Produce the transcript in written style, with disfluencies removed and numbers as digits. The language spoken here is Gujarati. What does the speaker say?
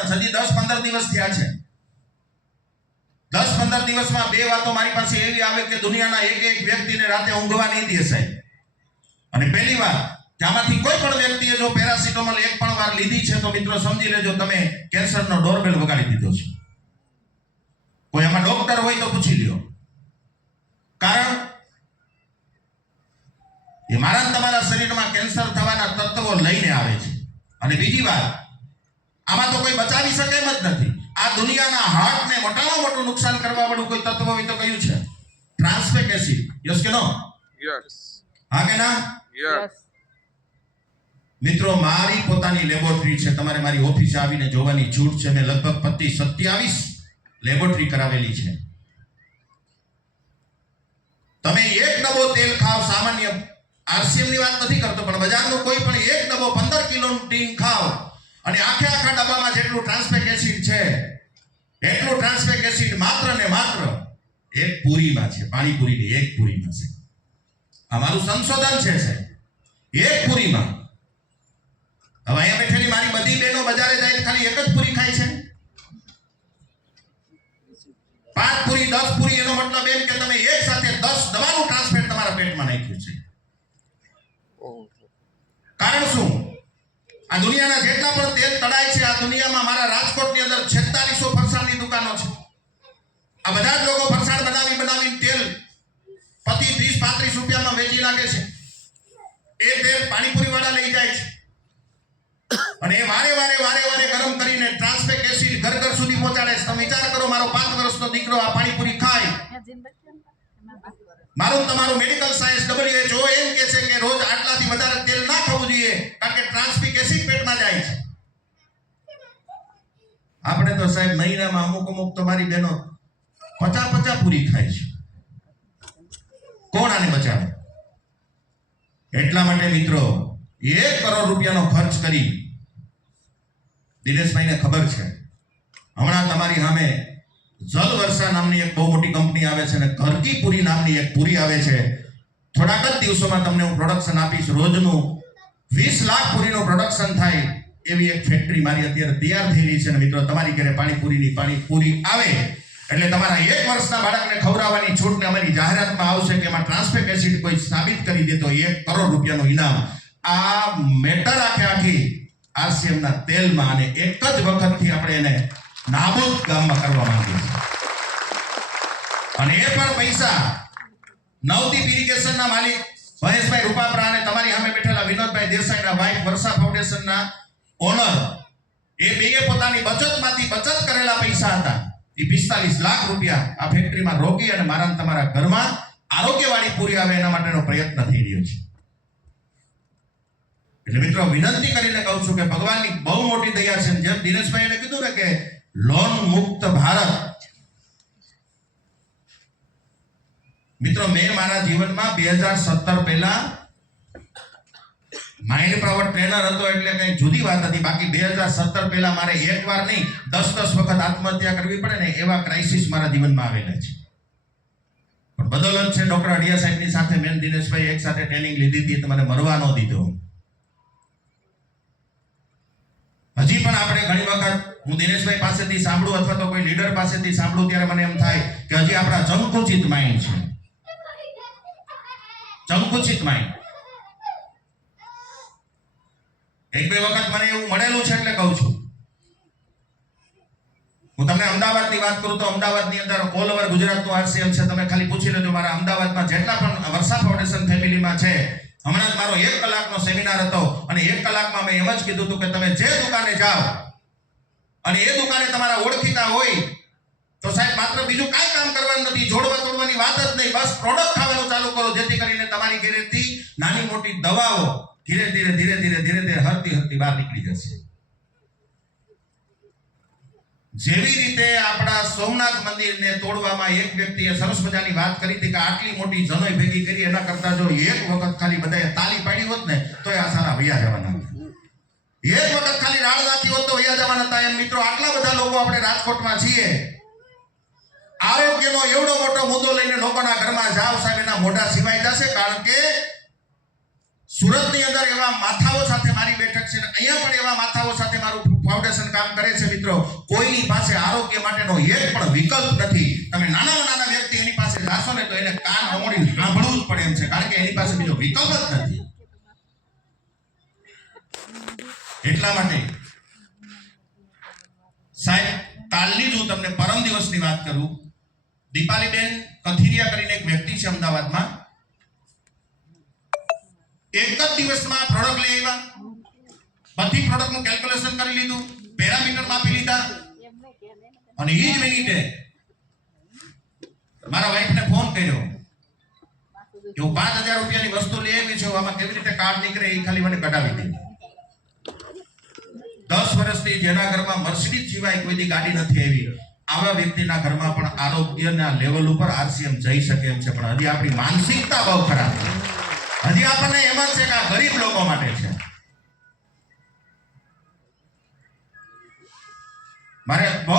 વાતના હજી 10-15 દિવસ થયા છે. 10-15 દિવસમાં બે વાતો મારી પાસે એવી આવે કે દુનિયાના એક વ્યક્તિને રાતે ઊંઘવા નહીં દે સાહેબ. અને પહેલી વાત, આમાંથી કોઈ પણ વ્યક્તિએ જો પેરાસિટામોલ એક પણ વાર લીધી છે તો મિત્રો સમજી લેજો તમે કેન્સરનો ડોરબેલ વગાડી દીધો છે. કોઈ આમાં ડોક્ટર હોય તો પૂછી લ્યો. કારણ એ મારા તમારા શરીરમાં કેન્સર થવાના તત્વો લઈને આવે છે. અને બીજી વાત, આમાં તો કોઈ બચાવી શકે એમ જ નથી. આ દુનિયાના હાર્ટને મોટામાં મોટું નુકસાન કરવા વાળું કોઈ તત્વ હોય તો કયું છે? Trans fat acid. યસ કે નો? યસ. હા કે ના? યસ. મિત્રો મારી પોતાની લેબોરેટરી છે, તમારે મારી ઓફિસે આવીને જોવાની છૂટ છે. મેં લગભગ 27 લેબોરેટરી કરાવેલી છે. તમે એક ડબ્બો તેલ ખાવ, સામાન્ય આરસીએમ ની વાત નથી કરતો, પણ બજારનું કોઈ પણ એક ડબ્બો 15 કિલોનું ટીન ખાવ અને આખા ડબ્બામાં જેટલું ટ્રાન્સફેટ એસિડ છે એટલું ટ્રાન્સફેટ એસિડ માત્ર ને માત્ર એક પૂરીમાં છે. પાણીપુરીની એક પૂરીમાં છે. આ મારું સંશોધન છે સાહેબ. એક પૂરીમાં. હવે અહીંયા બેઠેલી મારી બધી બહેનો બજારે જાય ખાલી એક જ પૂરી ખાય છે. 5 પૂરી 10 પૂરી, એનો મતલબ એમ કે તમે એક સાથે 10 દવાનું ટ્રાન્સફેટ તમારા પેટમાં નાખ્યું છે. કારણ શું? આ દુનિયાના જેટલા પણ તેલ તળાય છે, આ દુનિયામાં મારા રાજકોટની અંદર 4600 ફરસાણની દુકાનો છે. આ બધા જ લોકો ફરસાણ બનાવી તેલ પતિ 30-35 રૂપિયામાં વેચી નાખે છે. એ તેલ પાણીપુરી વાળા લઈ જાય છે અને એ વારે વારે ગરમ કરીને ટ્રાન્સફેટ એસિડ ઘર સુધી પહોંચાડે છે. તમે વિચાર કરો, મારો 5 વર્ષનો દીકરો આ પાણીપુરી ખાય. મારું તમારું મેડિકલ સાયન્સ WHO એમ કહે છે કે રોજ આટલાથી વધારે તેલ ના ખાવું જોઈએ, કારણ કે ટ્રાન્સફેટ એસિડ પેટમાં જાય છે. આપણે તો સાહેબ મહિનામાં અમુક તમારી બહેનો 50 પૂરી ખાય છે. કોણ આને બચાવે? એટલા માટે મિત્રો 1 કરોડ રૂપિયાનો ખર્ચ કરી, દિનેશભાઈને ખબર છે, હમણાં તમારી સામે જલ વર્ષા નામની એક બહુ મોટી કંપની આવે છે અને ઘરકી પૂરી નામની એક પૂરી આવે છે. થોડાક જ દિવસોમાં તમને હું પ્રોડક્શન આપીશ. રોજનું 20 લાખ પૂરીનું પ્રોડક્શન થાય એવી એક ફેક્ટરી મારી અત્યારે તૈયાર થયેલી છે. અને મિત્રો તમારી ઘરે પાણીપુરી આવે એટલે તમારા 1 વર્ષના બાળકને ખવડાવવાની છૂટને અમારી જાહેરાતમાં આવશે કે એમાં ટ્રાન્સફેટ એસિડ કોઈ સાબિત કરી દે તો 1 કરોડ રૂપિયાનું ઇનામ. આ મેટર આખી આરસીએમના તેલમાં, અને એક જ વખતથી આપણે એને નાબૂદ ગામમાં કરવા માંગીએ છીએ. અને એ પણ પૈસા નવદીપ ઇરિગેશનના માલિક મહેશભાઈ રૂપાપરા અને તમારી સામે બેઠેલા વિનોદભાઈ દેસાઈના વાઇફ વર્ષા ફાઉન્ડેશનના ઓનર, એ બેએ પોતાની બચતમાંથી બચત કરેલા પૈસા હતા. એ 45 લાખ રૂપિયા આ ફેક્ટરીમાં રોકી અને મારા તમારા ઘરમાં આરોગ્યવાળી પૂરી આવે એના માટેનો પ્રયત્ન થઈ રહ્યો છે. એટલે મિત્રો વિનંતી કરીને કહું છું કે ભગવાનની બહુ મોટી દયા છે. જેમ દિનેશભાઈને કીધું ને કે લોન મુક્ત ભારત. મિત્રો મેં મારા જીવનમાં 2017 પહેલા માઇન્ડ પાવર ટ્રેનર હતો એટલે કઈ જુદી વાત હતી. બાકી 2017 પહેલા મારે એક વાર નહીં 10 વખત આત્મહત્યા કરવી પડે ને એવા ક્રાઇસિસ મારા જીવનમાં આવેલા છે. પણ બદલત છે ડોક્ટર અડિયા સાહેબની સાથે મેં દિનેશભાઈ એક સાથે ટ્રેનિંગ લીધી હતી, મને મરવા ન દીધો. હજી પણ આપણે ઘણી વખત હું દિનેશભાઈ પાસેથી સાંભળું અથવા તો કોઈ લીડર પાસેથી સાંભળું ત્યારે મને એમ થાય કે હજી આપણા સંકુચિત માઇન્ડ છે. સંકુચિત માઇન્ડ. 1-2 વખત મને એવું મળેલું છે એટલે કહું છું. હું તમને અમદાવાદની વાત કરું તો અમદાવાદની અંદર ઓલ ઓવર ગુજરાતનું આરસીએમ છે. તમે ખાલી પૂછી લેજો મારા અમદાવાદમાં જેટલા પણ વર્ષા ફાઉન્ડેશન ફેમિલીમાં છે. હમણાં મારો 1 કલાકનો સેમિનાર હતો અને 1 કલાકમાં મેં એમ જ કીધું હતું કે તમે જે દુકાને જાઓ અને એ દુકાને તમારા ઓળખીતા હોય તો સાહેબ માત્ર બીજું કાંઈ કામ કરવાનું નથી, જોડવા તોડવાની વાત જ નહીં, બસ પ્રોડક્ટ ખાવાનું ચાલુ કરો, જેથી કરીને તમારી ઘરેથી નાની મોટી દવાઓ ધીરે ધીરે હરતી બહાર નીકળી જશે. જેવી રીતે આપણા સોમનાથ મંદિરને તોડવામાં એક વ્યક્તિએ સરસ મજાની વાત કરી હતી કે આટલી મોટી જનોઈ ભેગી કરી, એના કરતા જો એક વખત ખાલી બધાએ તાલી પાડી હોત ને તો આ સારા વૈયા જવાના. એક વખત ખાલી રાડ નાખી હોત તો વૈયા જવાના હતા. એમ મિત્રો આટલા બધા લોકો આપણે રાજકોટમાં છીએ. આરોગ્યનો એવડો મોટો મુદ્દો લઈને લોકોના ઘરમાં જાવ સાહેબ, એના મોઢા સિવાય જશે. કારણ કે સુરતની અંદર એવા માથાઓ સાથે મારી બેઠક છે અને અહીંયા પણ એવા માથાઓ સાથે મારું ફાઉન્ડેશન કામ કરે છે. મિત્રો, કોઈની પાસે આરોગ્ય માટેનો એક પણ વિકલ્પ નથી. તમે નાનામાં નાના વ્યક્તિ એની પાસે જાશો ને તો એને કાન અમોડી સાંભળવું જ પડે એમ છે, કારણ કે એની પાસે બીજો વિકલ્પ જ નથી. એટલા માટે સાહેબ, કાલની જ હું તમને પરમ દિવસની વાત કરું, દીપાલીબેન કથિરિયા કરીને એક વ્યક્તિ છે અમદાવાદમાં, એક જ દિવસમાં પ્રોડક્ટ લઈ આવ્યા, બધી પ્રોડક્ટનું કેલ્ક્યુલેશન કરી લીધું, પેરામીટર માપી લીધા અને એ જ મિનિટે મારા વાઈફને ફોન કર્યો કે હું 5000 રૂપિયાની વસ્તુ લઈ આવી છું, આમાં કેવી રીતે કાર્ડ નીકળે એ ખાલી મને કઢાવી દે. 10 વર્ષથી જેના ઘરમાં મર્સિડીઝ સિવાય કોઈ દી ગાડી નથી આવી, આવા વ્યક્તિના ઘરમાં પણ આરોગ્યના લેવલ ઉપર આરસીએમ જઈ શકે એમ છે. પણ હજી આપણી માનસિકતા બહુ ખરાબ છે. હજી આપણને એમ જ છે કે આ ગરીબ લોકો માટે છે. મારે બહુ